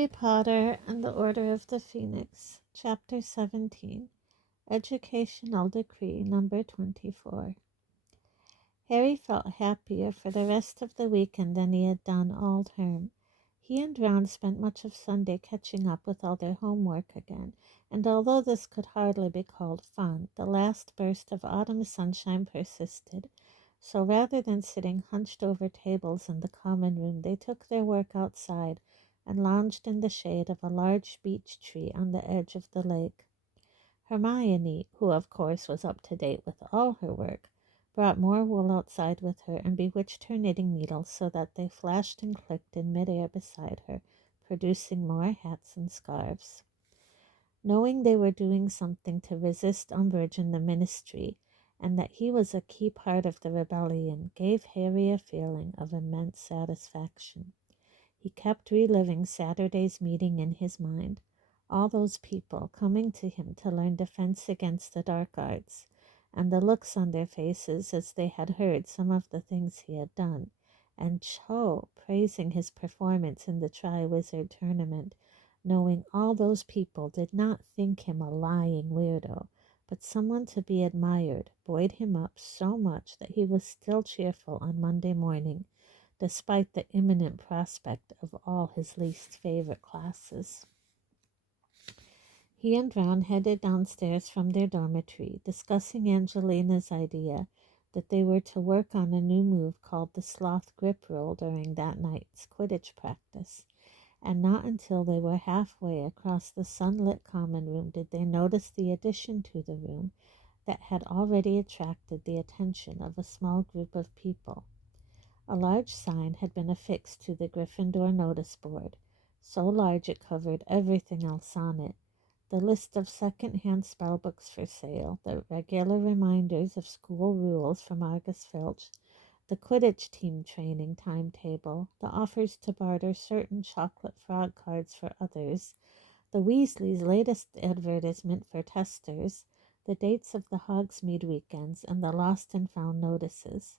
Harry Potter and the Order of the Phoenix, Chapter 17, Educational Decree Number 24. Harry felt happier for the rest of the weekend than he had done all term. He and Ron spent much of Sunday catching up with all their homework again, and although this could hardly be called fun, the last burst of autumn sunshine persisted. So rather than sitting hunched over tables in the common room, they took their work outside and lounged in the shade of a large beech tree on the edge of the lake. Hermione, who of course was up to date with all her work, brought more wool outside with her and bewitched her knitting needles so that they flashed and clicked in midair beside her, producing more hats and scarves. Knowing they were doing something to resist Umbridge in the Ministry, and that he was a key part of the rebellion, gave Harry a feeling of immense satisfaction. He kept reliving Saturday's meeting in his mind, all those people coming to him to learn defense against the dark arts, and the looks on their faces as they had heard some of the things he had done, and Cho praising his performance in the Triwizard Tournament, knowing all those people did not think him a lying weirdo, but someone to be admired, buoyed him up so much that he was still cheerful on Monday morning, despite the imminent prospect of all his least favorite classes. He and Ron headed downstairs from their dormitory, discussing Angelina's idea that they were to work on a new move called the sloth grip roll during that night's Quidditch practice. And not until they were halfway across the sunlit common room did they notice the addition to the room that had already attracted the attention of a small group of people. A large sign had been affixed to the Gryffindor notice board, so large it covered everything else on it. The list of second-hand spellbooks for sale, the regular reminders of school rules from Argus Filch, the Quidditch team training timetable, the offers to barter certain chocolate frog cards for others, the Weasleys' latest advertisement for testers, the dates of the Hogsmeade weekends, and the lost and found notices.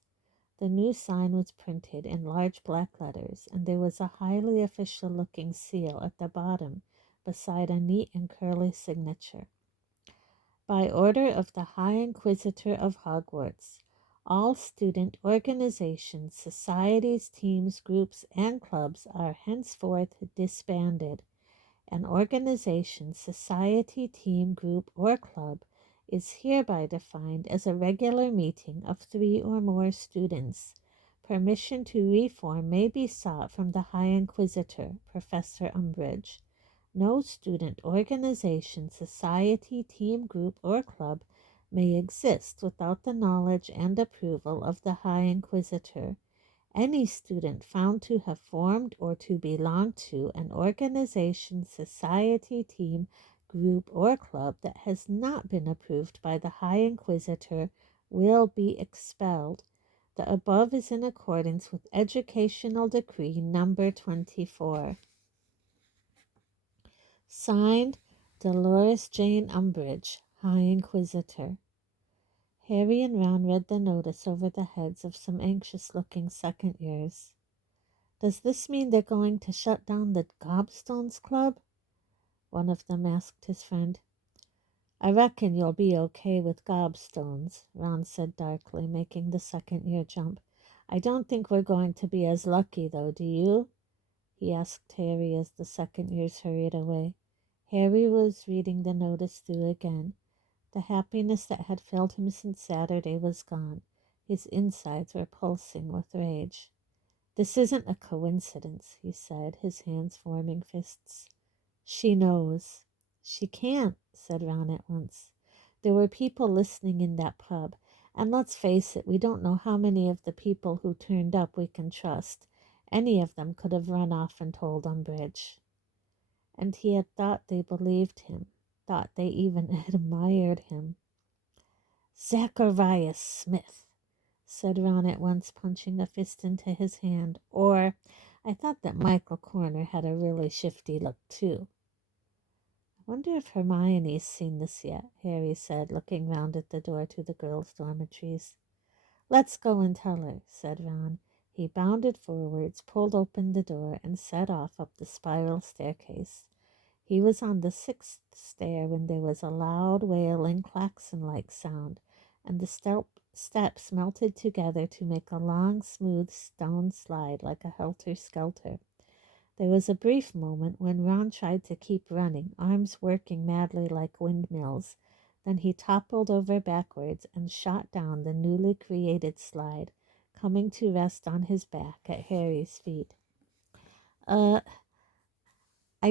The new sign was printed in large black letters, and there was a highly official-looking seal at the bottom beside a neat and curly signature. By order of the High Inquisitor of Hogwarts, all student organizations, societies, teams, groups, and clubs are henceforth disbanded. An organization, society, team, group, or club is hereby defined as a regular meeting of 3 or more students. Permission to reform may be sought from the High Inquisitor, Professor Umbridge. No student, organization, society, team, group, or club may exist without the knowledge and approval of the High Inquisitor. Any student found to have formed or to belong to an organization, society, team, group, or club that has not been approved by the High Inquisitor will be expelled. The above is in accordance with Educational Decree Number 24. Signed, Dolores Jane Umbridge, High Inquisitor. Harry and Ron read the notice over the heads of some anxious-looking second years. "Does this mean they're going to shut down the Gobstones Club?" one of them asked his friend. "I reckon you'll be okay with gobstones," Ron said darkly, making the second year jump. "I don't think we're going to be as lucky, though, do you?" he asked Harry as the second years hurried away. Harry was reading the notice through again. The happiness that had filled him since Saturday was gone. His insides were pulsing with rage. "This isn't a coincidence," he said, his hands forming fists. "She knows." "She can't," said Ron at once. "There were people listening in that pub, and let's face it, we don't know how many of the people who turned up we can trust. Any of them could have run off and told Umbridge." And he had thought they believed him, thought they even admired him. "Zacharias Smith," said Ron at once, punching a fist into his hand. "Or I thought that Michael Corner had a really shifty look, too." "I wonder if Hermione's seen this yet," Harry said, looking round at the door to the girls' dormitories. "Let's go and tell her," said Ron. He bounded forwards, pulled open the door, and set off up the spiral staircase. He was on the 6th stair when there was a loud, wailing, klaxon-like sound, and the steps melted together to make a long, smooth stone slide like a helter-skelter. There was a brief moment when Ron tried to keep running, arms working madly like windmills. Then he toppled over backwards and shot down the newly created slide, coming to rest on his back at Harry's feet. I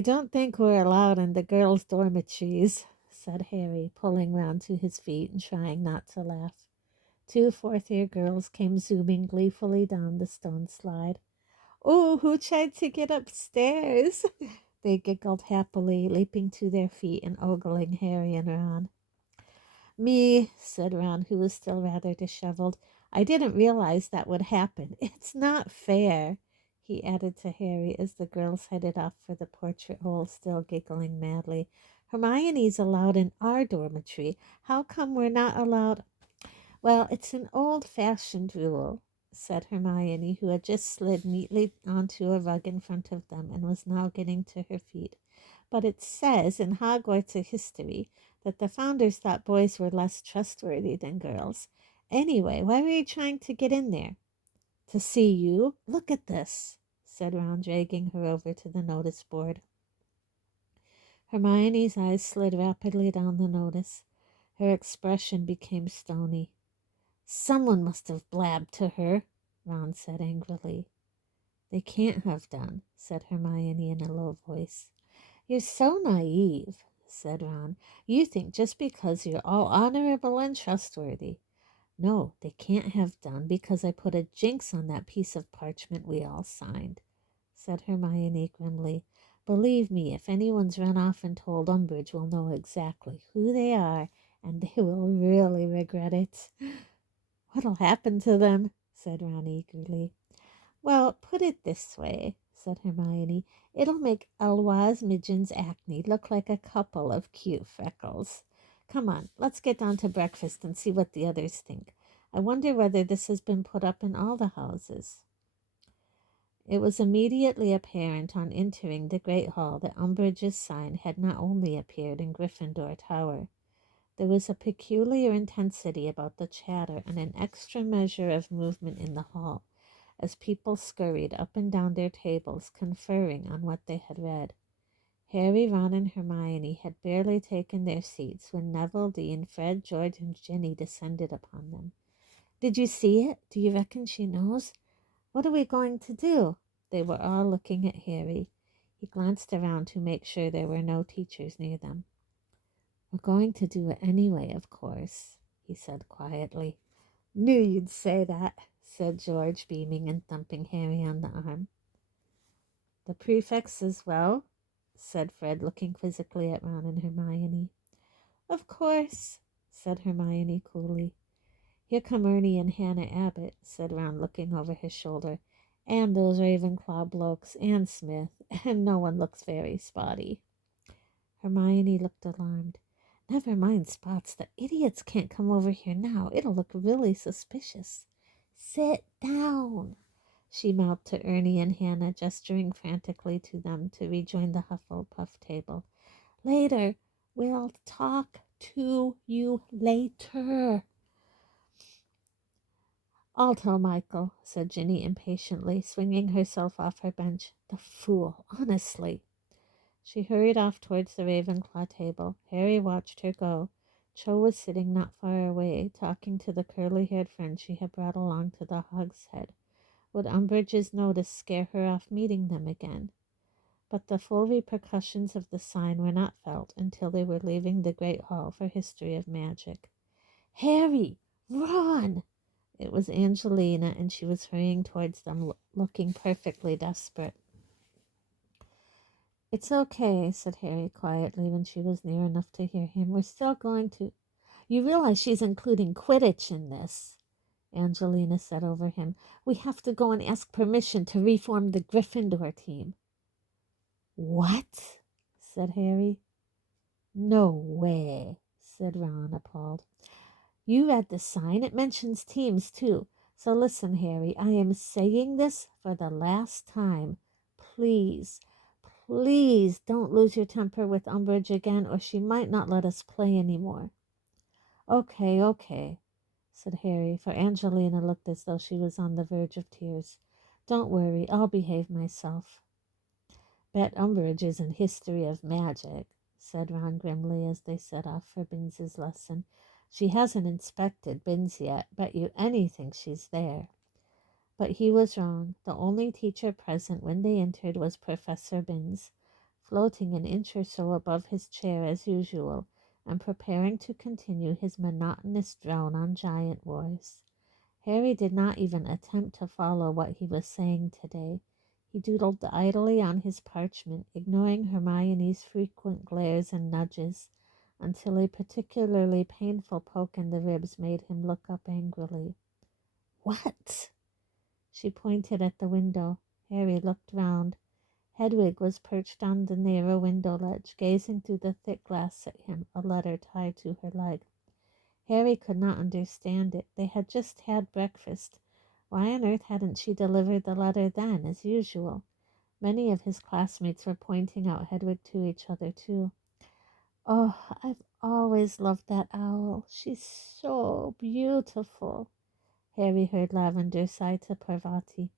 don't think we're allowed in the girls' dormitories, said Harry, pulling round to his feet and trying not to laugh. 2 fourth-year girls came zooming gleefully down the stone slide. Oh, who tried to get upstairs? They giggled happily, leaping to their feet and ogling Harry and Ron. Me, said Ron, who was still rather disheveled. I didn't realize that would happen. It's not fair, he added to Harry as the girls headed off for the portrait hole, still giggling madly. Hermione's allowed in our dormitory. How come we're not allowed? Well, it's an old-fashioned rule, said Hermione, who had just slid neatly onto a rug in front of them and was now getting to her feet. But it says in Hogwarts history that the founders thought boys were less trustworthy than girls. Anyway, why were you trying to get in there? To see you. Look at this, said Ron, dragging her over to the notice board. Hermione's eyes slid rapidly down the notice. Her expression became stony. Someone must have blabbed to her, Ron said angrily. They can't have done, said Hermione in a low voice. You're so naive, said Ron. You think just because you're all honorable and trustworthy. No, they can't have done because I put a jinx on that piece of parchment we all signed, said Hermione grimly. Believe me, if anyone's run off and told Umbridge, we'll know exactly who they are, and they will really regret it. What'll happen to them? Said Ron eagerly. Well, put it this way, said Hermione. It'll make Eloise Midgen's acne look like a couple of cute freckles. Come on, let's get down to breakfast and see what the others think. I wonder whether this has been put up in all the houses. It was immediately apparent on entering the Great Hall that Umbridge's sign had not only appeared in Gryffindor Tower. There was a peculiar intensity about the chatter and an extra measure of movement in the hall, as people scurried up and down their tables, conferring on what they had read. Harry, Ron, and Hermione had barely taken their seats when Neville, Dean, Fred, George, and Ginny descended upon them. Did you see it? Do you reckon she knows? What are we going to do? They were all looking at Harry. He glanced around to make sure there were no teachers near them. We're going to do it anyway, of course, he said quietly. Knew you'd say that, said George, beaming and thumping Harry on the arm. The prefects as well, said Fred, looking quizzically at Ron and Hermione. Of course, said Hermione coolly. Here come Ernie and Hannah Abbott, said Ron, looking over his shoulder, and those Ravenclaw blokes, and Smith, and no one looks very spotty. Hermione looked alarmed. Never mind spots, the idiots can't come over here now. It'll look really suspicious. Sit down, she mouthed to Ernie and Hannah, gesturing frantically to them to rejoin the Hufflepuff table. Later. We'll talk to you later. I'll tell Michael, said Ginny impatiently, swinging herself off her bench. The fool, honestly. She hurried off towards the Ravenclaw table. Harry watched her go. Cho was sitting not far away, talking to the curly-haired friend she had brought along to the Hogshead. Would Umbridge's notice scare her off meeting them again? But the full repercussions of the sign were not felt until they were leaving the Great Hall for History of Magic. Harry! Ron! It was Angelina, and she was hurrying towards them, looking perfectly desperate. It's okay, said Harry quietly when she was near enough to hear him. We're still going to... You realize she's including Quidditch in this, Angelina said over him. We have to go and ask permission to reform the Gryffindor team. What? Said Harry. No way, said Ron, appalled. You read the sign. It mentions teams, too. So listen, Harry, I am saying this for the last time. Please, please don't lose your temper with Umbridge again, or she might not let us play any more. Okay, okay, said Harry, for Angelina looked as though she was on the verge of tears. Don't worry, I'll behave myself. Bet Umbridge is in History of Magic, said Ron grimly as they set off for Binns's lesson. She hasn't inspected Binns yet. Bet you anything she's there. But he was wrong. The only teacher present when they entered was Professor Binns, floating an inch or so above his chair as usual, and preparing to continue his monotonous drone on giant wars. Harry did not even attempt to follow what he was saying today. He doodled idly on his parchment, ignoring Hermione's frequent glares and nudges, until a particularly painful poke in the ribs made him look up angrily. "What?" She pointed at the window. Harry looked round. Hedwig was perched on the narrow window ledge, gazing through the thick glass at him, a letter tied to her leg. Harry could not understand it. They had just had breakfast. Why on earth hadn't she delivered the letter then, as usual? Many of his classmates were pointing out Hedwig to each other, too. "Oh, I've always loved that owl. She's so beautiful," Harry heard Lavender sigh to Parvati.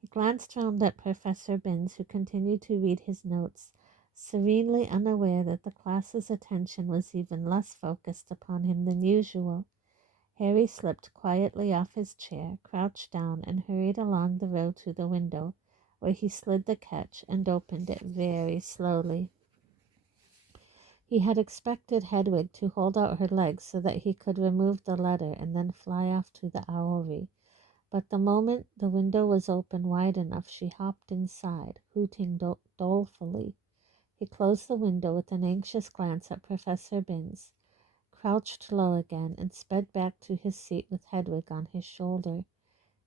He glanced round at Professor Binns, who continued to read his notes, serenely unaware that the class's attention was even less focused upon him than usual. Harry slipped quietly off his chair, crouched down, and hurried along the row to the window, where he slid the catch and opened it very slowly. He had expected Hedwig to hold out her legs so that he could remove the letter and then fly off to the owlry. But the moment the window was open wide enough, she hopped inside, hooting dolefully. He closed the window with an anxious glance at Professor Binns, crouched low again, and sped back to his seat with Hedwig on his shoulder.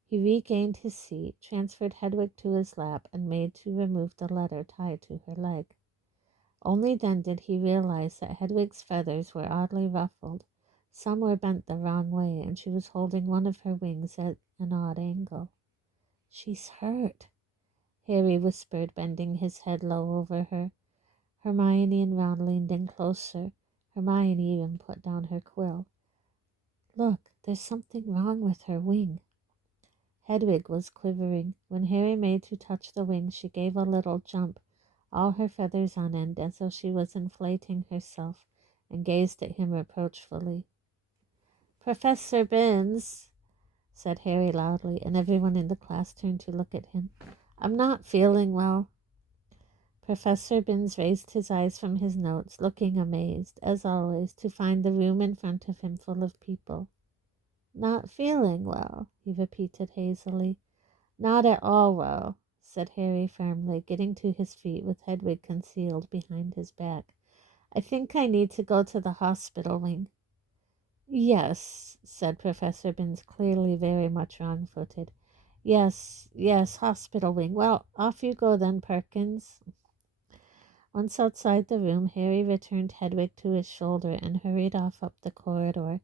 He regained his seat, transferred Hedwig to his lap, and made to remove the letter tied to her leg. Only then did he realize that Hedwig's feathers were oddly ruffled. Some were bent the wrong way, and she was holding one of her wings at an odd angle. "She's hurt," Harry whispered, bending his head low over her. Hermione and Ron leaned in closer. Hermione even put down her quill. "Look, there's something wrong with her wing." Hedwig was quivering. When Harry made to touch the wing, she gave a little jump, all her feathers on end, as though she was inflating herself, and gazed at him reproachfully. "Professor Binns," said Harry loudly, and everyone in the class turned to look at him. "I'm not feeling well." Professor Binns raised his eyes from his notes, looking amazed, as always, to find the room in front of him full of people. "Not feeling well," he repeated hazily. "Not at all well," said Harry firmly, getting to his feet with Hedwig concealed behind his back. "I think I need to go to the hospital wing." "Yes," said Professor Binns, clearly very much wrong-footed. Yes, hospital wing. Well, off you go then, Perkins." Once outside the room, Harry returned Hedwig to his shoulder and hurried off up the corridor,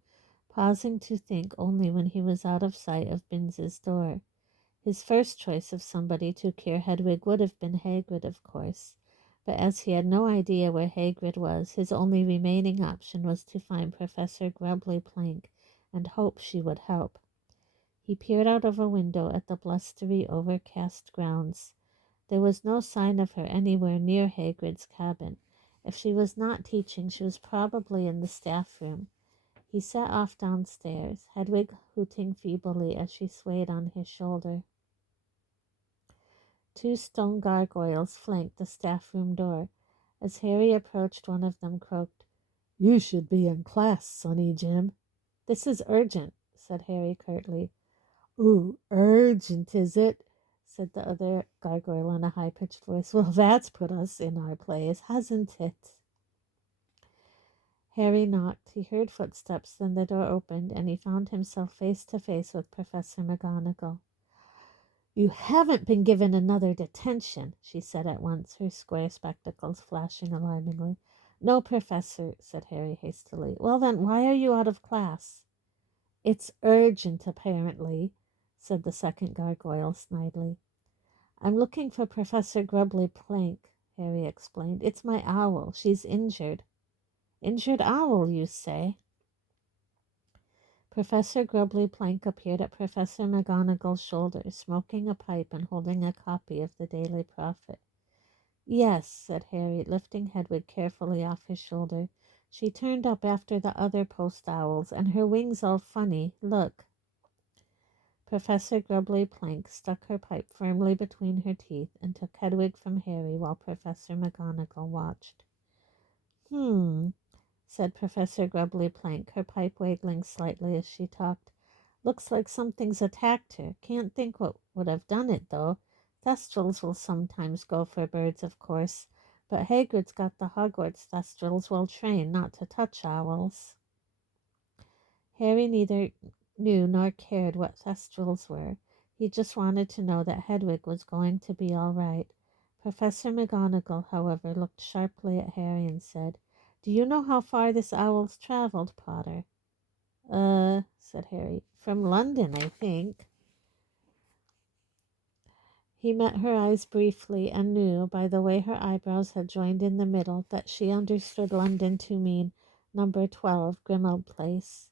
pausing to think only when he was out of sight of Binns's door. His first choice of somebody to cure Hedwig would have been Hagrid, of course, but as he had no idea where Hagrid was, his only remaining option was to find Professor Grubbly Plank and hope she would help. He peered out of a window at the blustery, overcast grounds. There was no sign of her anywhere near Hagrid's cabin. If she was not teaching, she was probably in the staff room. He set off downstairs, Hedwig hooting feebly as she swayed on his shoulder. 2 stone gargoyles flanked the staff room door. As Harry approached, one of them croaked, "You should be in class, Sonny Jim." "This is urgent," said Harry curtly. "Ooh, urgent, is it?" said the other gargoyle in a high-pitched voice. "Well, that's put us in our place, hasn't it?" Harry knocked. He heard footsteps, then the door opened, and he found himself face to face with Professor McGonagall. "You haven't been given another detention," she said at once, her square spectacles flashing alarmingly. "No, Professor," said Harry hastily. "Well then, why are you out of class?" "It's urgent, apparently," said the second gargoyle snidely. I'm looking for Professor Grubbly Plank, Harry explained. It's my owl. She's injured. Injured owl, you say? Professor Grubbly Plank appeared at Professor McGonagall's shoulder, smoking a pipe and holding a copy of the Daily Prophet. Yes, said Harry, lifting Hedwig carefully off his shoulder. She turned up after the other post owls, and her wings all funny. Look. Professor Grubbly Plank stuck her pipe firmly between her teeth and took Hedwig from Harry while Professor McGonagall watched. Said Professor Grubbly Plank, her pipe waggling slightly as she talked. Looks like something's attacked her. Can't think what would have done it, though. Thestrals will sometimes go for birds, of course, but Hagrid's got the Hogwarts Thestrals well trained not to touch owls. Harry neither knew nor cared what Thestrals were. He just wanted to know that Hedwig was going to be all right. Professor McGonagall, however, looked sharply at Harry and said, Do you know how far this owl's traveled, Potter? Said Harry. From London, I think. He met her eyes briefly and knew, by the way her eyebrows had joined in the middle, that she understood London to mean number 12, Grimmauld Place.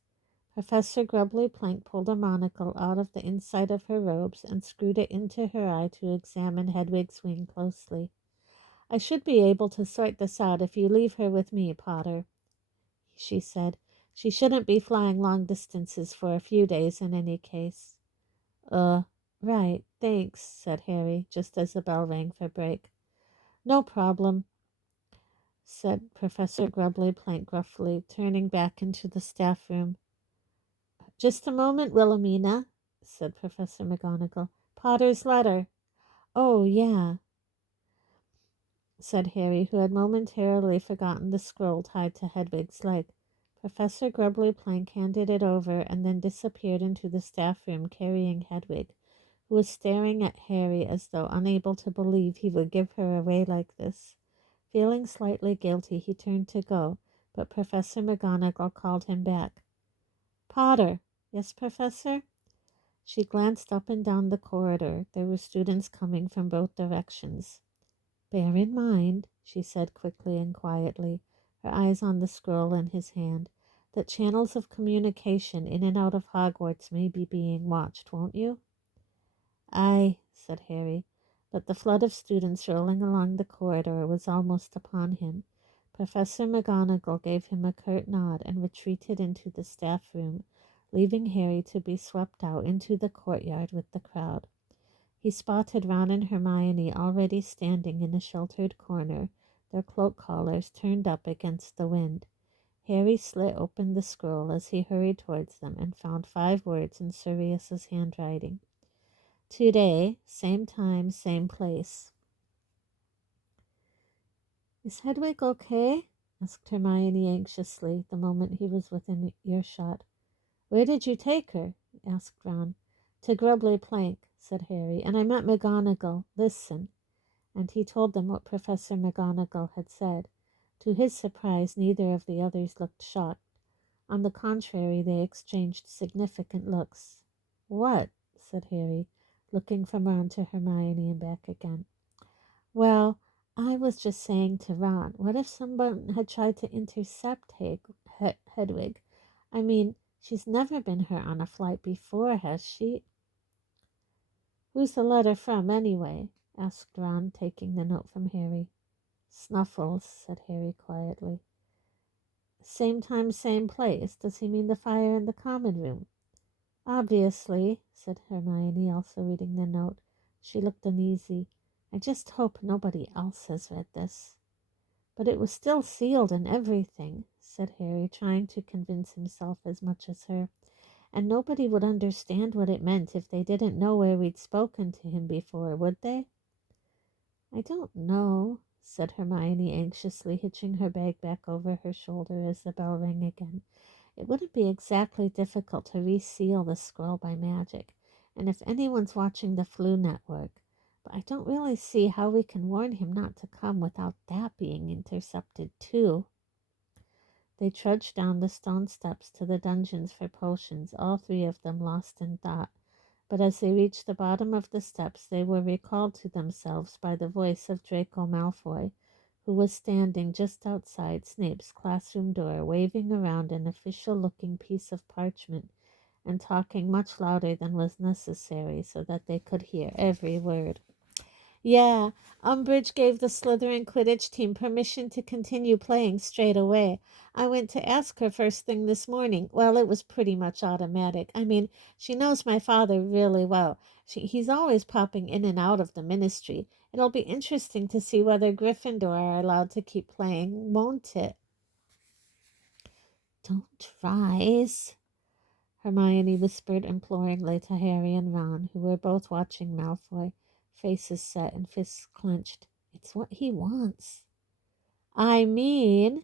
Professor Grubbly Plank pulled a monocle out of the inside of her robes and screwed it into her eye to examine Hedwig's wing closely. I should be able to sort this out if you leave her with me, Potter, she said. She shouldn't be flying long distances for a few days in any case. Right, thanks, said Harry, just as the bell rang for break. No problem, said Professor Grubbly Plank gruffly, turning back into the staff room. Just a moment, Wilhelmina, said Professor McGonagall. Potter's letter. Oh, yeah, said Harry, who had momentarily forgotten the scroll tied to Hedwig's leg. Professor Grubbly Plank handed it over and then disappeared into the staff room carrying Hedwig, who was staring at Harry as though unable to believe he would give her away like this. Feeling slightly guilty, he turned to go, but Professor McGonagall called him back. Potter. Yes, Professor? She glanced up and down the corridor. There were students coming from both directions. Bear in mind, she said quickly and quietly, her eyes on the scroll in his hand, that channels of communication in and out of Hogwarts may be being watched, won't you? Aye, said Harry, but the flood of students rolling along the corridor was almost upon him. Professor McGonagall gave him a curt nod and retreated into the staff room, leaving Harry to be swept out into the courtyard with the crowd. He spotted Ron and Hermione already standing in a sheltered corner, their cloak collars turned up against the wind. Harry slit open the scroll as he hurried towards them and found 5 words in Sirius's handwriting. Today, same time, same place. Is Hedwig okay? Asked Hermione anxiously the moment he was within earshot. Where did you take her? Asked Ron. To Grubbly Plank, said Harry, and I met McGonagall. Listen. And he told them what Professor McGonagall had said. To his surprise, neither of the others looked shocked. On the contrary, they exchanged significant looks. What? Said Harry, looking from Ron to Hermione and back again. Well, I was just saying to Ron, what if someone had tried to intercept Hedwig? I mean, she's never been hurt on a flight before, has she? Who's the letter from, anyway? Asked Ron, taking the note from Harry. Snuffles, said Harry quietly. Same time, same place. Does he mean the fire in the common room? Obviously, said Hermione, also reading the note. She looked uneasy. I just hope nobody else has read this. But it was still sealed and everything, said Harry, trying to convince himself as much as her. And nobody would understand what it meant if they didn't know where we'd spoken to him before, would they? I don't know, said Hermione anxiously, hitching her bag back over her shoulder as the bell rang again. It wouldn't be exactly difficult to reseal the scroll by magic, and if anyone's watching the Flu Network, but I don't really see how we can warn him not to come without that being intercepted too. They trudged down the stone steps to the dungeons for potions, all 3 of them lost in thought. But as they reached the bottom of the steps, they were recalled to themselves by the voice of Draco Malfoy, who was standing just outside Snape's classroom door, waving around an official-looking piece of parchment and talking much louder than was necessary so that they could hear every word. Yeah, Umbridge gave the Slytherin Quidditch team permission to continue playing straight away. I went to ask her first thing this morning. Well, it was pretty much automatic. I mean, she knows my father really well. He's always popping in and out of the ministry. It'll be interesting to see whether Gryffindor are allowed to keep playing, won't it? Don't rise, Hermione whispered imploringly to Harry and Ron, who were both watching Malfoy, faces set and fists clenched. It's what he wants. I mean,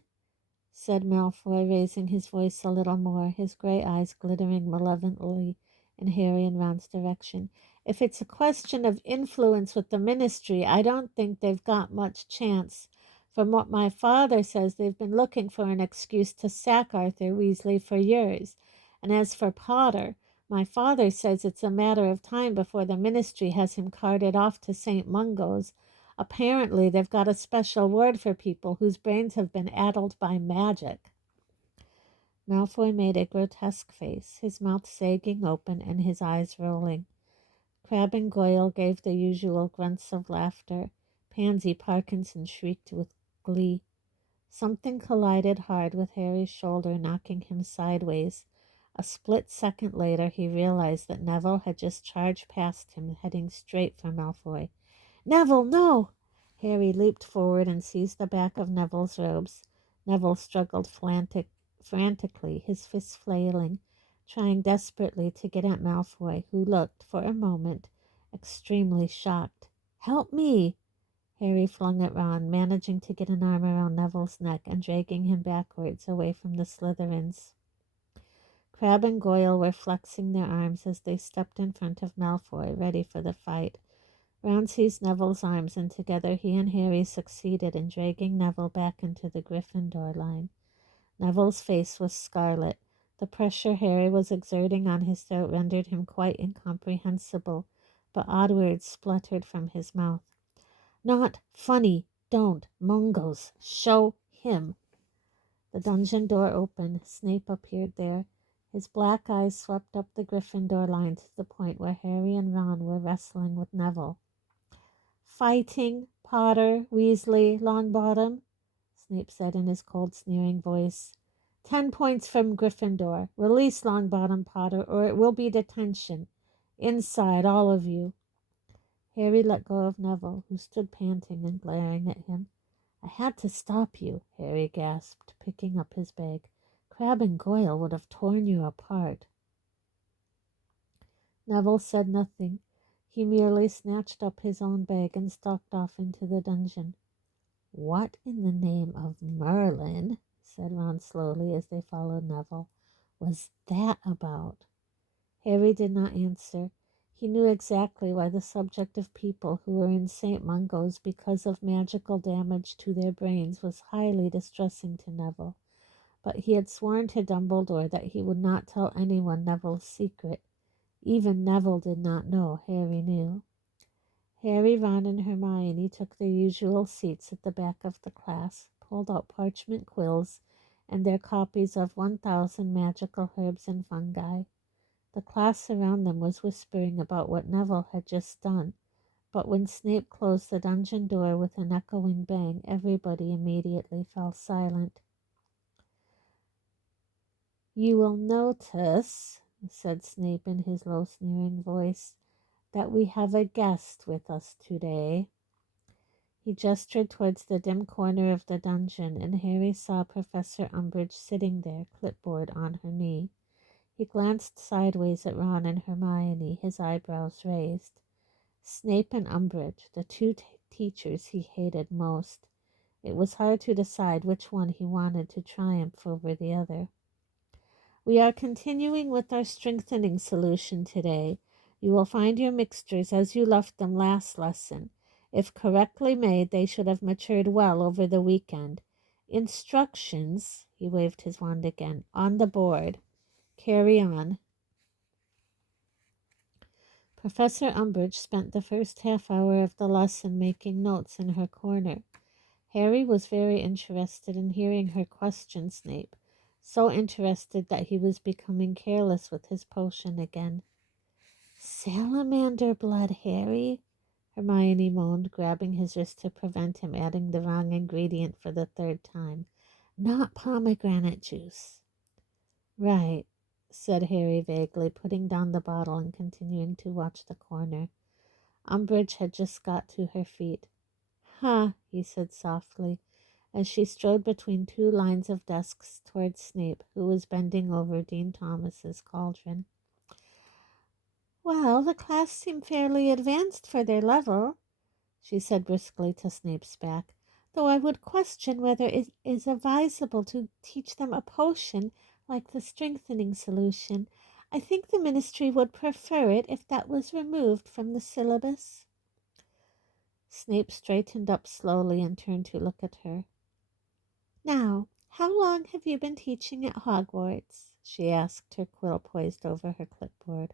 said Malfoy, raising his voice a little more, his gray eyes glittering malevolently in Harry and Ron's direction. If it's a question of influence with the ministry, I don't think they've got much chance. From what my father says, they've been looking for an excuse to sack Arthur Weasley for years. And as for Potter, my father says it's a matter of time before the ministry has him carted off to St. Mungo's. Apparently, they've got a special ward for people whose brains have been addled by magic. Malfoy made a grotesque face, his mouth sagging open and his eyes rolling. Crabbe and Goyle gave the usual grunts of laughter. Pansy Parkinson shrieked with glee. Something collided hard with Harry's shoulder, knocking him sideways. A split second later, he realized that Neville had just charged past him, heading straight for Malfoy. Neville, no! Harry leaped forward and seized the back of Neville's robes. Neville struggled frantically, his fists flailing, trying desperately to get at Malfoy, who looked, for a moment, extremely shocked. Help me! Harry flung at Ron, managing to get an arm around Neville's neck and dragging him backwards away from the Slytherins. Crabbe and Goyle were flexing their arms as they stepped in front of Malfoy, ready for the fight. Ron seized Neville's arms, and together he and Harry succeeded in dragging Neville back into the Gryffindor line. Neville's face was scarlet. The pressure Harry was exerting on his throat rendered him quite incomprehensible, but odd words spluttered from his mouth. Not funny. Don't. Mungo's. Show him. The dungeon door opened. Snape appeared there. His black eyes swept up the Gryffindor line to the point where Harry and Ron were wrestling with Neville. Fighting, Potter, Weasley, Longbottom, Snape said in his cold, sneering voice. 10 points from Gryffindor. Release Longbottom, Potter, or it will be detention. Inside, all of you. Harry let go of Neville, who stood panting and glaring at him. I had to stop you, Harry gasped, picking up his bag. Crabbe and Goyle would have torn you apart. Neville said nothing. He merely snatched up his own bag and stalked off into the dungeon. What in the name of Merlin, said Ron slowly as they followed Neville, was that about? Harry did not answer. He knew exactly why the subject of people who were in St. Mungo's because of magical damage to their brains was highly distressing to Neville, but he had sworn to Dumbledore that he would not tell anyone Neville's secret. Even Neville did not know Harry knew. Harry, Ron, and Hermione took their usual seats at the back of the class, pulled out parchment quills and their copies of 1,000 Magical Herbs and Fungi. The class around them was whispering about what Neville had just done, but when Snape closed the dungeon door with an echoing bang, everybody immediately fell silent. You will notice, said Snape in his low, sneering voice, that we have a guest with us today. He gestured towards the dim corner of the dungeon, and Harry saw Professor Umbridge sitting there, clipboard on her knee. He glanced sideways at Ron and Hermione, his eyebrows raised. Snape and Umbridge, the two teachers he hated most. It was hard to decide which one he wanted to triumph over the other. We are continuing with our strengthening solution today. You will find your mixtures as you left them last lesson. If correctly made, they should have matured well over the weekend. Instructions, he waved his wand again, on the board. Carry on. Professor Umbridge spent the first half hour of the lesson making notes in her corner. Harry was very interested in hearing her question Snape, so interested that he was becoming careless with his potion again. "Salamander blood, Harry," Hermione moaned, grabbing his wrist to prevent him adding the wrong ingredient for the third time. "Not pomegranate juice." "Right," said Harry vaguely, putting down the bottle and continuing to watch the corner. Umbridge had just got to her feet. "Huh," he said softly, as she strode between two lines of desks towards Snape, who was bending over Dean Thomas's cauldron. "Well, the class seem fairly advanced for their level," she said briskly to Snape's back, "though I would question whether it is advisable to teach them a potion like the strengthening solution. I think the Ministry would prefer it if that was removed from the syllabus." Snape straightened up slowly and turned to look at her. "Now, how long have you been teaching at Hogwarts?" she asked, her quill poised over her clipboard.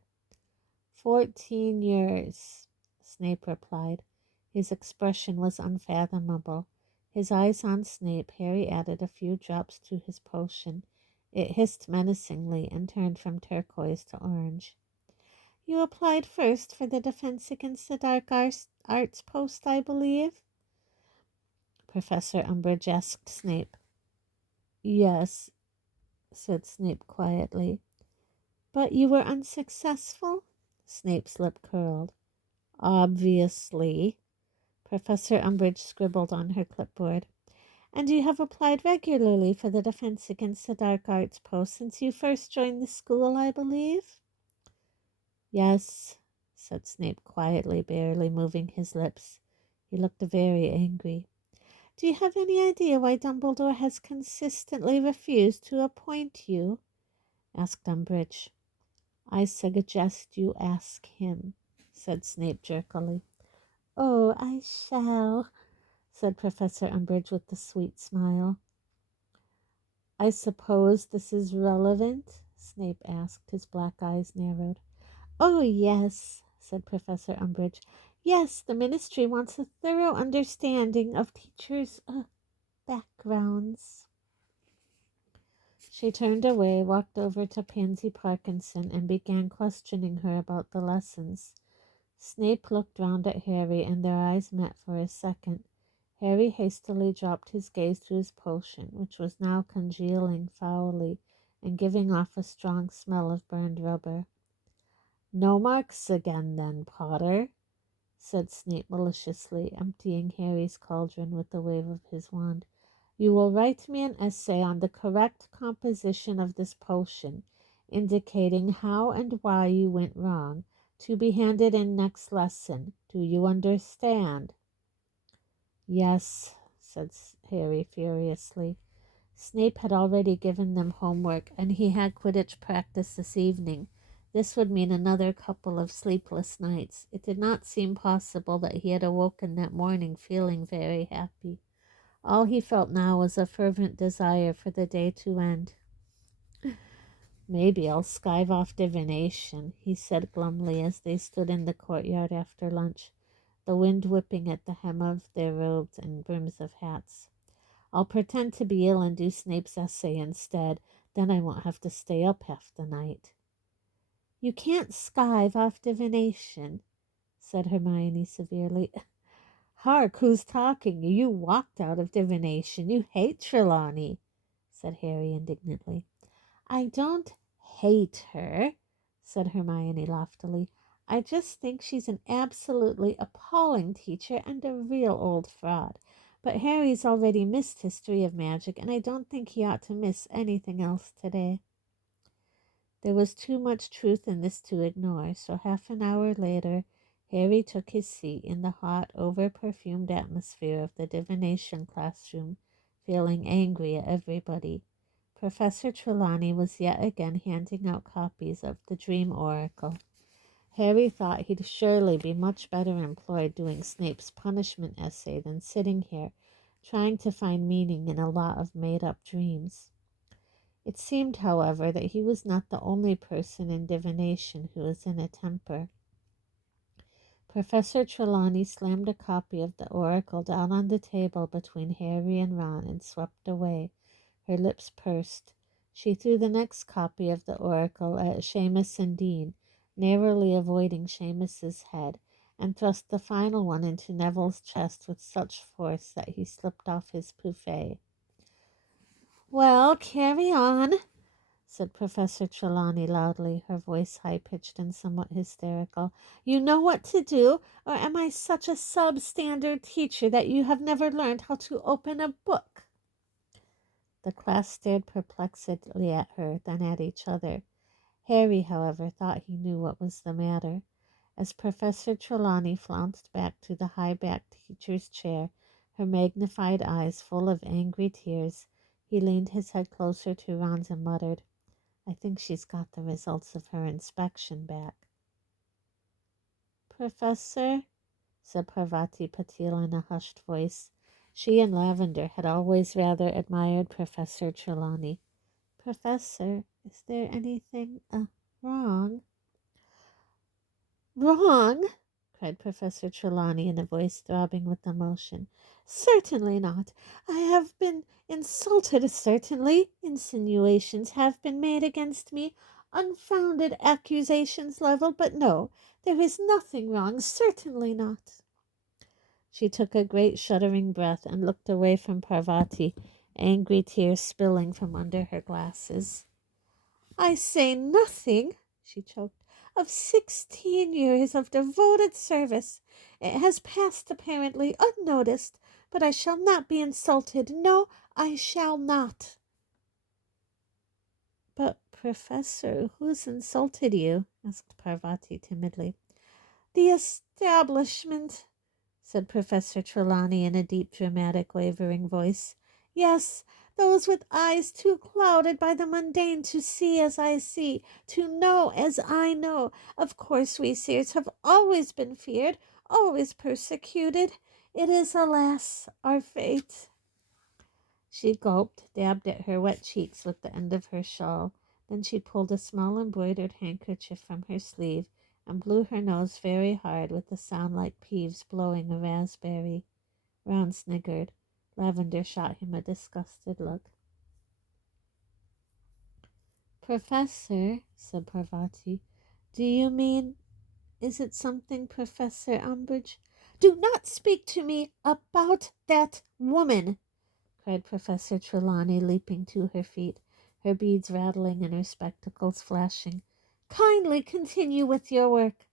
14 years, Snape replied. His expression was unfathomable. His eyes on Snape, Harry added a few drops to his potion. It hissed menacingly and turned from turquoise to orange. "You applied first for the Defense Against the Dark Arts post, I believe?" Professor Umbridge asked Snape. "Yes," said Snape quietly. "But you were unsuccessful?" Snape's lip curled. "Obviously." Professor Umbridge scribbled on her clipboard. "And you have applied regularly for the Defense Against the Dark Arts post since you first joined the school, I believe?" "Yes," said Snape quietly, barely moving his lips. He looked very angry. "Do you have any idea why Dumbledore has consistently refused to appoint you?" asked Umbridge. "I suggest you ask him," said Snape jerkily. "Oh, I shall," said Professor Umbridge with a sweet smile. "I suppose this is relevant?" Snape asked, his black eyes narrowed. "Oh, yes," said Professor Umbridge. "Yes, the Ministry wants a thorough understanding of teachers' backgrounds." She turned away, walked over to Pansy Parkinson, and began questioning her about the lessons. Snape looked round at Harry, and their eyes met for a second. Harry hastily dropped his gaze to his potion, which was now congealing foully and giving off a strong smell of burned rubber. "No marks again, then, Potter," said Snape maliciously, emptying Harry's cauldron with a wave of his wand. "You will write me an essay on the correct composition of this potion, indicating how and why you went wrong, to be handed in next lesson. Do you understand?" "Yes," said Harry furiously. Snape had already given them homework, and he had Quidditch practice this evening. This would mean another couple of sleepless nights. It did not seem possible that he had awoken that morning feeling very happy. All he felt now was a fervent desire for the day to end. "Maybe I'll skive off divination," he said glumly as they stood in the courtyard after lunch, the wind whipping at the hem of their robes and brims of hats. "I'll pretend to be ill and do Snape's essay instead. Then I won't have to stay up half the night." "You can't skive off divination," said Hermione severely. "Hark, who's talking? You walked out of divination. You hate Trelawney," said Harry indignantly. "I don't hate her," said Hermione loftily. "I just think she's an absolutely appalling teacher and a real old fraud. But Harry's already missed History of Magic, and I don't think he ought to miss anything else today." There was too much truth in this to ignore, so half an hour later Harry took his seat in the hot, over-perfumed atmosphere of the divination classroom, feeling angry at everybody. Professor Trelawney was yet again handing out copies of the Dream Oracle. Harry thought he'd surely be much better employed doing Snape's punishment essay than sitting here, trying to find meaning in a lot of made-up dreams. It seemed, however, that he was not the only person in divination who was in a temper. Professor Trelawney slammed a copy of the Oracle down on the table between Harry and Ron and swept away, her lips pursed. She threw the next copy of the Oracle at Seamus and Dean, narrowly avoiding Seamus's head, and thrust the final one into Neville's chest with such force that he slipped off his pouffet. "Well, carry on," said Professor Trelawney loudly, her voice high-pitched and somewhat hysterical. "You know what to do, or am I such a substandard teacher that you have never learned how to open a book?" The class stared perplexedly at her, then at each other. Harry, however, thought he knew what was the matter. As Professor Trelawney flounced back to the high-backed teacher's chair, her magnified eyes full of angry tears, he leaned his head closer to Ron's and muttered, "I think she's got the results of her inspection back." "Professor," said Parvati Patil in a hushed voice. She and Lavender had always rather admired Professor Trelawney. "Professor, is there anything wrong?" "Wrong?" cried Professor Trelawney in a voice throbbing with emotion. "Certainly not. I have been insulted, certainly. Insinuations have been made against me, unfounded accusations leveled, but no, there is nothing wrong, certainly not." She took a great shuddering breath and looked away from Parvati, angry tears spilling from under her glasses. "I say nothing," she choked, "of 16 years of devoted service. It has passed apparently unnoticed, but I shall not be insulted. No, I shall not." "But, Professor, who's insulted you?" asked Parvati timidly. "The establishment," said Professor Trelawney in a deep, dramatic, wavering voice. "Yes, those with eyes too clouded by the mundane to see as I see, to know as I know. Of course we seers have always been feared, always persecuted. It is, alas, our fate." She gulped, dabbed at her wet cheeks with the end of her shawl. Then she pulled a small embroidered handkerchief from her sleeve and blew her nose very hard with a sound like Peeves blowing a raspberry. Ron sniggered. Lavender shot him a disgusted look. "Professor," said Parvati, "do you mean, is it something Professor Umbridge—" "Do not speak to me about that woman," cried Professor Trelawney, leaping to her feet, her beads rattling and her spectacles flashing. "Kindly continue with your work."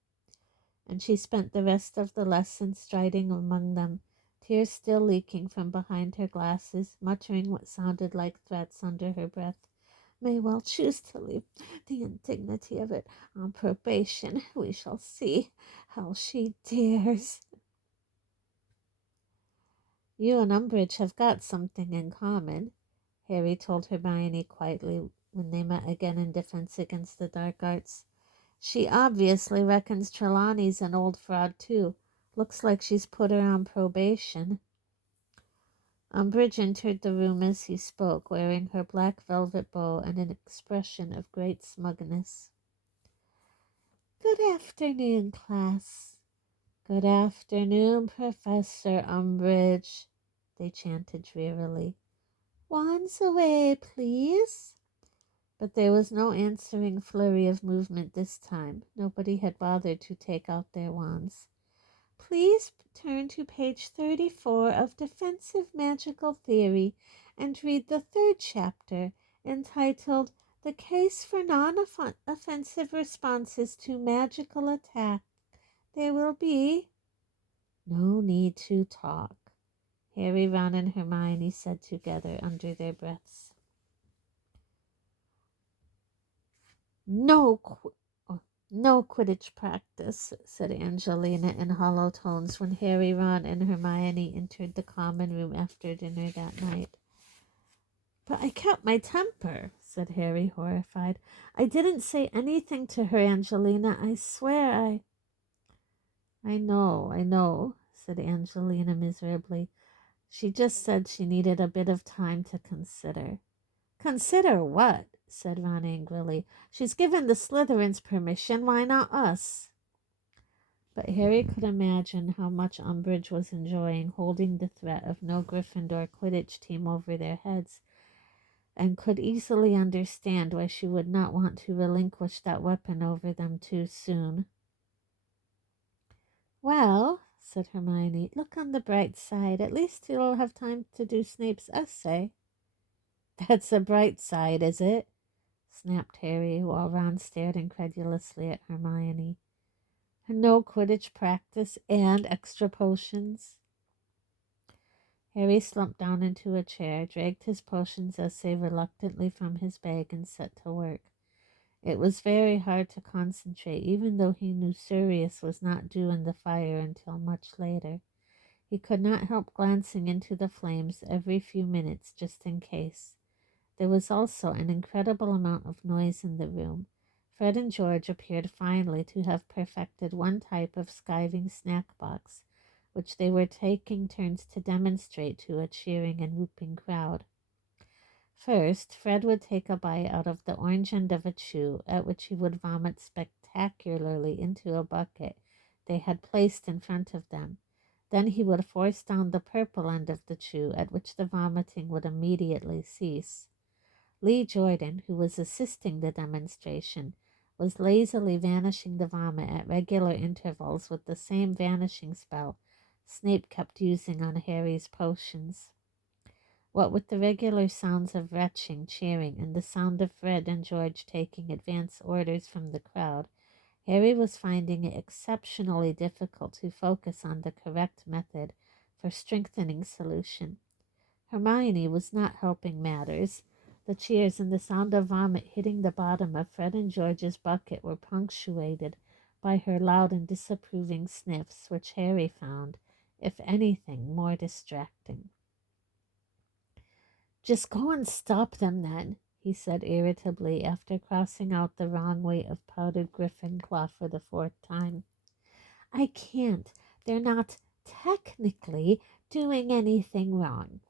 And she spent the rest of the lesson striding among them, tears still leaking from behind her glasses, muttering what sounded like threats under her breath. "May well choose to leave the indignity of it on probation. We shall see how she dares." "You and Umbridge have got something in common," Harry told Hermione quietly when they met again in Defense Against the Dark Arts. "She obviously reckons Trelawney's an old fraud, too. Looks like she's put her on probation." Umbridge entered the room as he spoke, wearing her black velvet bow and an expression of great smugness. "Good afternoon, class." "Good afternoon, Professor Umbridge," they chanted drearily. "Wands away, please." But there was no answering flurry of movement this time. Nobody had bothered to take out their wands. "Please turn to page 34 of Defensive Magical Theory and read the 3rd chapter, entitled The Case for Non-Offensive Responses to Magical Attack. There will be—" "No need to talk," Harry, Ron, and Hermione said together under their breaths. No Quidditch practice," said Angelina in hollow tones when Harry, Ron, and Hermione entered the common room after dinner that night. "But I kept my temper," said Harry, horrified. "I didn't say anything to her, Angelina. I swear I know, said Angelina miserably. "She just said she needed a bit of time to consider." "Consider what?" said Ron angrily. "She's given the Slytherins permission. Why not us?" But Harry could imagine how much Umbridge was enjoying holding the threat of no Gryffindor Quidditch team over their heads, and could easily understand why she would not want to relinquish that weapon over them too soon. "Well," said Hermione, "look on the bright side. At least you'll have time to do Snape's essay." "That's the bright side, is it?" snapped Harry, while Ron stared incredulously at Hermione. "No Quidditch practice and extra potions." Harry slumped down into a chair, dragged his potions essay reluctantly from his bag, and set to work. It was very hard to concentrate, even though he knew Sirius was not due in the fire until much later. He could not help glancing into the flames every few minutes just in case. There was also an incredible amount of noise in the room. Fred and George appeared finally to have perfected one type of skiving snack box, which they were taking turns to demonstrate to a cheering and whooping crowd. First, Fred would take a bite out of the orange end of a chew, at which he would vomit spectacularly into a bucket they had placed in front of them. Then he would force down the purple end of the chew, at which the vomiting would immediately cease. Lee Jordan, who was assisting the demonstration, was lazily vanishing the vomit at regular intervals with the same vanishing spell Snape kept using on Harry's potions. What with the regular sounds of retching, cheering, and the sound of Fred and George taking advance orders from the crowd, Harry was finding it exceptionally difficult to focus on the correct method for strengthening solution. Hermione was not helping matters. The cheers and the sound of vomit hitting the bottom of Fred and George's bucket were punctuated by her loud and disapproving sniffs, which Harry found, if anything, more distracting. "Just go and stop them, then," he said irritably after crossing out the wrong weight of powdered griffin claw for the fourth time. "I can't. They're not technically doing anything wrong,"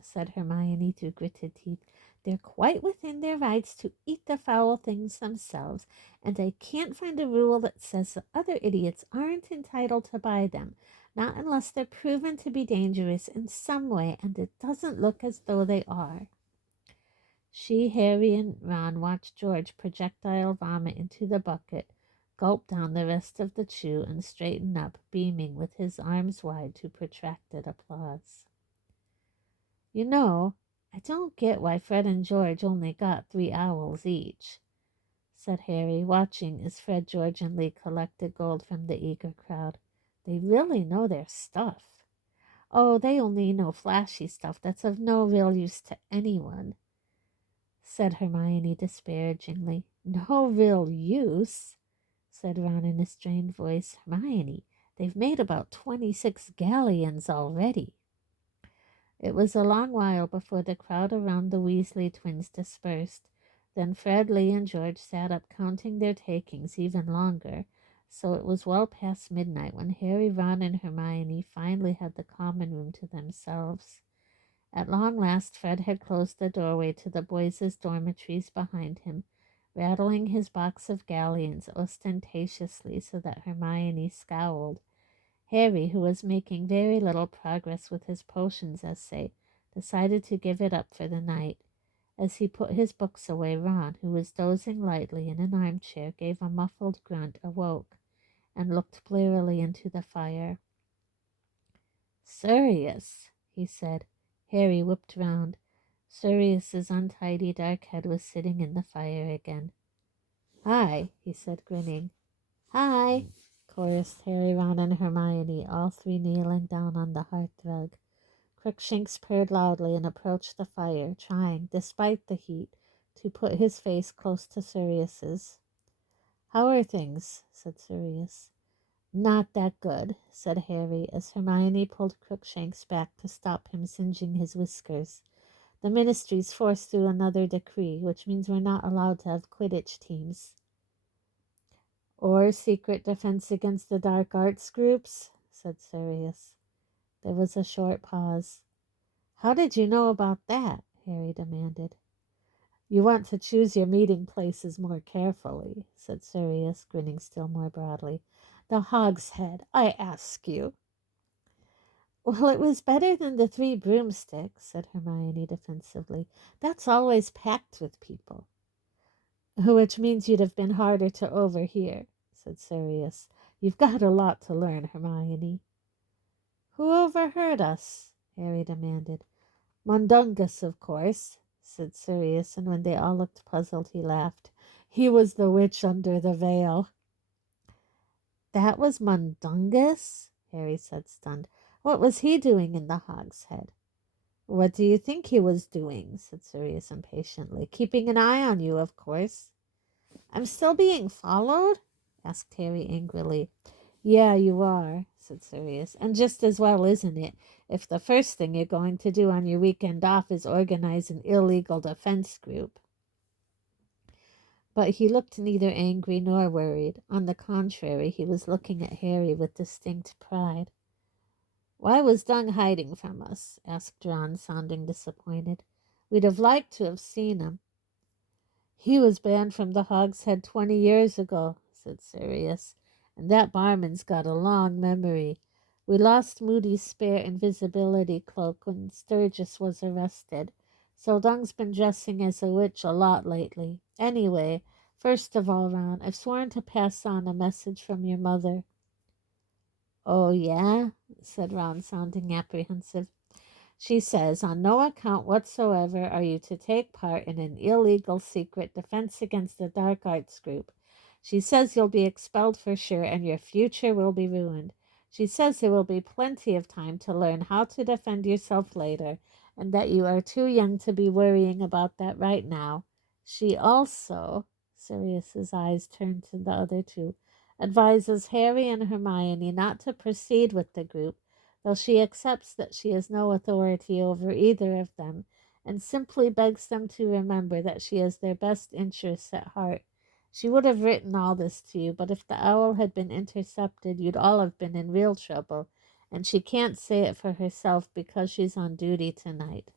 said Hermione through gritted teeth. "They're quite within their rights to eat the foul things themselves, and I can't find a rule that says the other idiots aren't entitled to buy them, not unless they're proven to be dangerous in some way, and it doesn't look as though they are." She, Harry, and Ron watched George projectile vomit into the bucket, gulp down the rest of the chew, and straighten up, beaming with his arms wide to protracted applause. "You know, I don't get why Fred and George only got 3 owls each," said Harry, watching as Fred, George, and Lee collected gold from the eager crowd. "They really know their stuff." "Oh, they only know flashy stuff that's of no real use to anyone," said Hermione disparagingly. "No real use," said Ron in a strained voice. "Hermione, they've made about 26 galleons already." It was a long while before the crowd around the Weasley twins dispersed. Then Fred, Lee, and George sat up counting their takings even longer, so it was well past midnight when Harry, Ron, and Hermione finally had the common room to themselves. At long last Fred had closed the doorway to the boys' dormitories behind him, rattling his box of galleons ostentatiously so that Hermione scowled. Harry, who was making very little progress with his potions essay, decided to give it up for the night. As he put his books away, Ron, who was dozing lightly in an armchair, gave a muffled grunt, awoke, and looked blearily into the fire. "Sirius," he said. Harry whipped round. Sirius's untidy dark head was sitting in the fire again. "Hi," he said, grinning. "Hi," chorused Harry, Ron, and Hermione, all three kneeling down on the hearthrug. Crookshanks purred loudly and approached the fire, trying, despite the heat, to put his face close to Sirius's. "How are things?" said Sirius. "Not that good," said Harry, as Hermione pulled Crookshanks back to stop him singeing his whiskers. "The Ministry's forced through another decree, which means we're not allowed to have Quidditch teams." "Or secret defense against the dark arts groups," said Sirius. There was a short pause. "How did you know about that?" Harry demanded. "You want to choose your meeting places more carefully," said Sirius, grinning still more broadly. The hogshead, I ask you. Well, it was better than the three broomsticks, said Hermione defensively. That's always packed with people. Which means you'd have been harder to overhear, said Sirius. You've got a lot to learn, Hermione. Who overheard us? Harry demanded. Mundungus, of course, said Sirius, and when they all looked puzzled, he laughed. He was the witch under the veil. That was Mundungus? Harry said, stunned. What was he doing in the hogshead? What do you think he was doing? Said Sirius impatiently. Keeping an eye on you, of course. I'm still being followed? Asked Harry angrily. Yeah, you are, said Sirius. And just as well, isn't it, if the first thing you're going to do on your weekend off is organize an illegal defense group. But he looked neither angry nor worried. On the contrary, he was looking at Harry with distinct pride. Why was Dung hiding from us? Asked Ron, sounding disappointed. We'd have liked to have seen him. He was banned from the Hogshead 20 years ago, said Sirius, and that barman's got a long memory. We lost Moody's spare invisibility cloak when Sturgis was arrested, so Dung's been dressing as a witch a lot lately. Anyway, first of all, Ron, I've sworn to pass on a message from your mother. Oh, yeah? Said Ron, sounding apprehensive. She says, on no account whatsoever are you to take part in an illegal secret defense against the dark arts group. She says you'll be expelled for sure and your future will be ruined. She says there will be plenty of time to learn how to defend yourself later and that you are too young to be worrying about that right now. She also, Sirius's eyes turned to the other two, advises Harry and Hermione not to proceed with the group, though she accepts that she has no authority over either of them, and simply begs them to remember that she has their best interests at heart. She would have written all this to you, but if the owl had been intercepted, you'd all have been in real trouble, and she can't say it for herself because she's on duty tonight.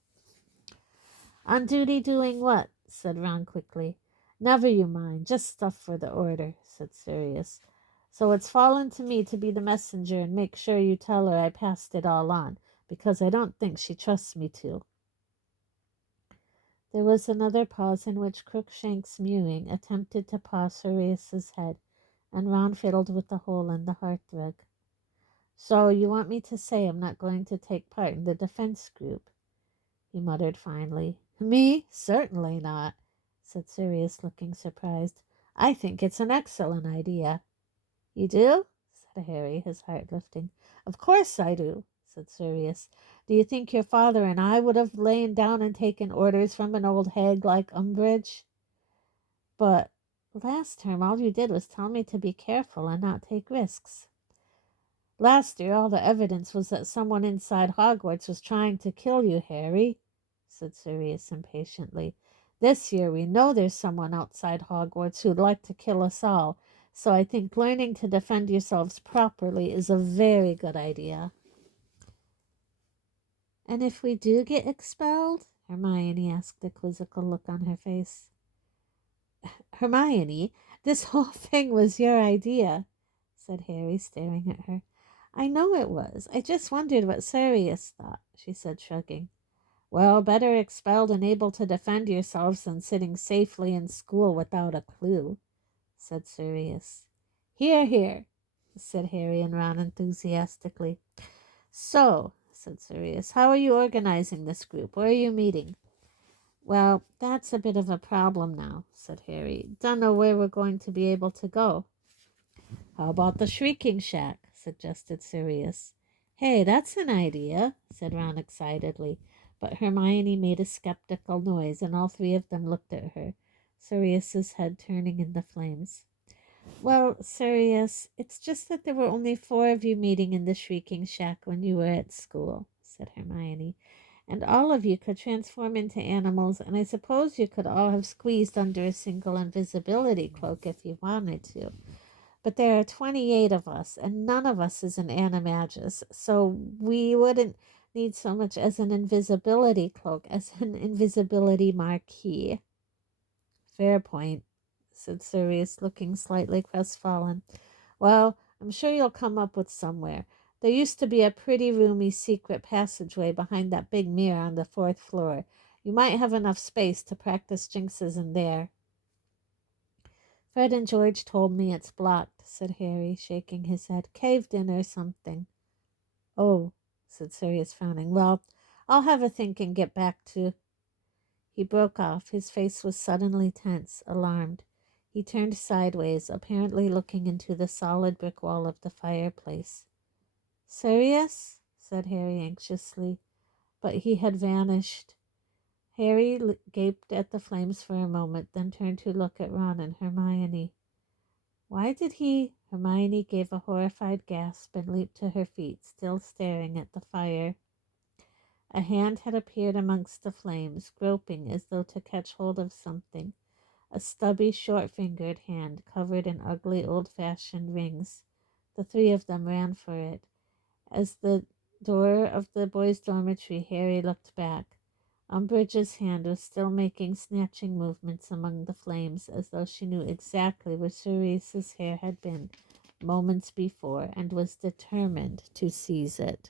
On duty doing what? Said Ron quickly. Never you mind, just stuff for the order, said Sirius. So it's fallen to me to be the messenger and make sure you tell her I passed it all on, because I don't think she trusts me to. There was another pause in which Crookshank's mewing attempted to paw Sirius's head, and Ron fiddled with the hole in the hearthrug. So you want me to say I'm not going to take part in the defense group? He muttered finally. Me? Certainly not, said Sirius, looking surprised. I think it's an excellent idea. You do? Said Harry, his heart lifting. Of course I do, said Sirius. Do you think your father and I would have lain down and taken orders from an old hag like Umbridge? But last term all you did was tell me to be careful and not take risks. Last year all the evidence was that someone inside Hogwarts was trying to kill you, Harry, said Sirius impatiently. This year we know there's someone outside Hogwarts who'd like to kill us all, so I think learning to defend yourselves properly is a very good idea. And if we do get expelled? Hermione asked, a quizzical look on her face. Hermione, this whole thing was your idea, said Harry, staring at her. I know it was. I just wondered what Sirius thought, she said, shrugging. Well, better expelled and able to defend yourselves than sitting safely in school without a clue, said Sirius. Hear, hear, said Harry and Ron enthusiastically. So, said Sirius, how are you organizing this group? Where are you meeting? Well, that's a bit of a problem now, said Harry. Don't know where we're going to be able to go. How about the Shrieking Shack? Suggested Sirius. Hey, that's an idea, said Ron excitedly. But Hermione made a skeptical noise, and all three of them looked at her, Sirius's head turning in the flames. Well, Sirius, it's just that there were only 4 of you meeting in the Shrieking Shack when you were at school, said Hermione, and all of you could transform into animals, and I suppose you could all have squeezed under a single invisibility cloak if you wanted to. But there are 28 of us, and none of us is an animagus, so we wouldn't need so much as an invisibility cloak as an invisibility marquee. Fair point, said Sirius, looking slightly crestfallen. Well, I'm sure you'll come up with somewhere. There used to be a pretty roomy secret passageway behind that big mirror on the 4th floor. You might have enough space to practice jinxes in there. Fred and George told me it's blocked, said Harry, shaking his head. Caved in or something. Oh, said Sirius, frowning. Well, I'll have a think and get back to... He broke off. His face was suddenly tense, alarmed. He turned sideways, apparently looking into the solid brick wall of the fireplace. Sirius? Said Harry anxiously, but he had vanished. Harry gaped at the flames for a moment, then turned to look at Ron and Hermione. Why did he... Hermione gave a horrified gasp and leaped to her feet, still staring at the fire. A hand had appeared amongst the flames, groping as though to catch hold of something. A stubby, short-fingered hand, covered in ugly, old-fashioned rings. The three of them ran for it. As the door of the boys' dormitory, Harry looked back. Umbridge's hand was still making snatching movements among the flames, as though she knew exactly where Sirius's hair had been moments before and was determined to seize it.